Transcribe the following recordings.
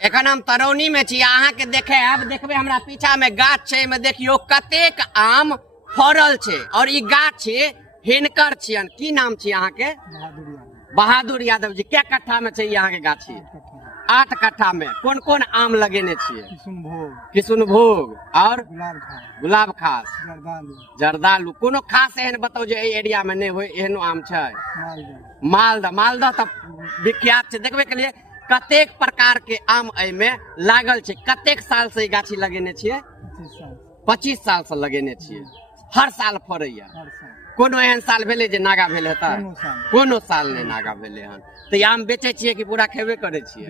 एखन हम तरौनी में छी, अहाँ के देखे अब देखबे हमरा पीछा में गाछ छै, में देखियो कतेक आम फरल छै और ई गाछ हिनकर छियन। की नाम छी अहाँ के? बहादुर यादव जी। क्या कट्ठा में छै यहाँ के गाछी? 8 कट्ठा में। कौन कौन आम लगेने छिए? किशुनभोग और गुलाब खास, जर्दालू। कोनो खास एहन बताओ जे एरिया में नहीं होय एहनो आम छै? मालदह। मालदह तो विख्यात छै। देखबे के लिए कतेक प्रकार के आम में लागल छै। कतेक साल से गाछी लगेने छिए? 25 साल से लगेने छिए। हर साल फरैया? कोनो एहन साल भेले जे नागा भेल हेता? कोनो साल नहीं नागा भेले हन। तो ये आम बेचे छिए कि पूरा खेबे करे छिए?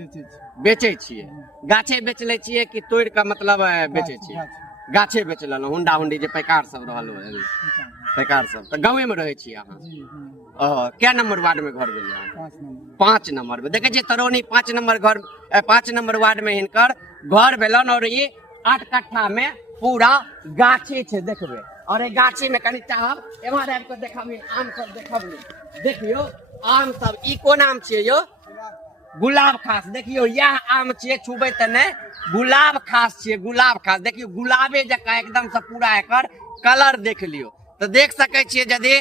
बेचे छिए। गाछे बेच ले छिए कि तोड़ के मतलब बेचे छिए? गाछे बेच लेलौ। हुंडा हुंडी जे पैकार सब रहल पैकार सब। तो गाँव में रहे छिए अहाँ? क्या नंबर वार्ड में घर भेले? 5 नंबर में। देखे छिए तरौनी 5 नंबर वार्ड में हिनकर घर भेलन और ये 8 कट्ठा में पूरा गाछी छै। देखबे और ये गाछी में कनी चाहब एम्हर आबि के देखाबी आम सब देखाबी। देखियो आम सब। ई कोन आम छिए यो? गुलाब खास। देखियो यह आम छिए, छुबे त नहीं, गुलाब खास छिए। गुलाब खास देखियो गुलाबे जका एकदम से पूरा एकर कलर देख लियो। तो देख सके छिए यदि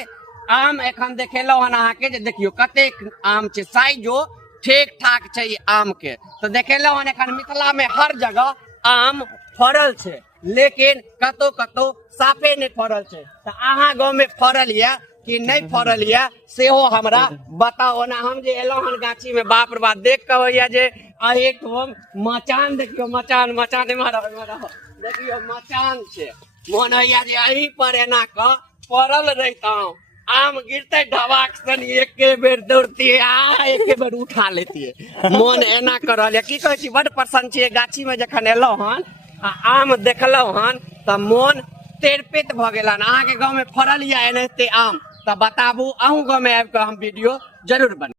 आम एखन देखेलो हन अहाँ के जे देखियो कतेक आम छै, साइजो ठीक ठाक छै आम के। तो देखेलो हन एखन मिथिला में हर जगह आम फरल छै, लेकिन कतो कतो साफे नहीं फरल छै। तो अहाँ गाँव में फरल या कि नहीं फरल या सेहो हमरा बताओ ना। हम जे एलो हन गाछी में, बाप रे बाप देख के होइया जे एक मचान देखियो, मचान देखियो मचान छै। मन होइया जे एही पर एना क पड़ल रहिता, आम गिरते ढबाक सन एके बेर दौड़ती एके बेर उठा लेती। मन एना करल या की कहै छी, बड़ प्रसन्न छी गाछी में जखन एलो हन आम देखलो हन त मन तेरपित भ गेल। अहाँ के गाँव में फरल या एनाहिते आम? तो बताबू, अहूँ गाँव में आबि के हम वीडियो जरूर बना।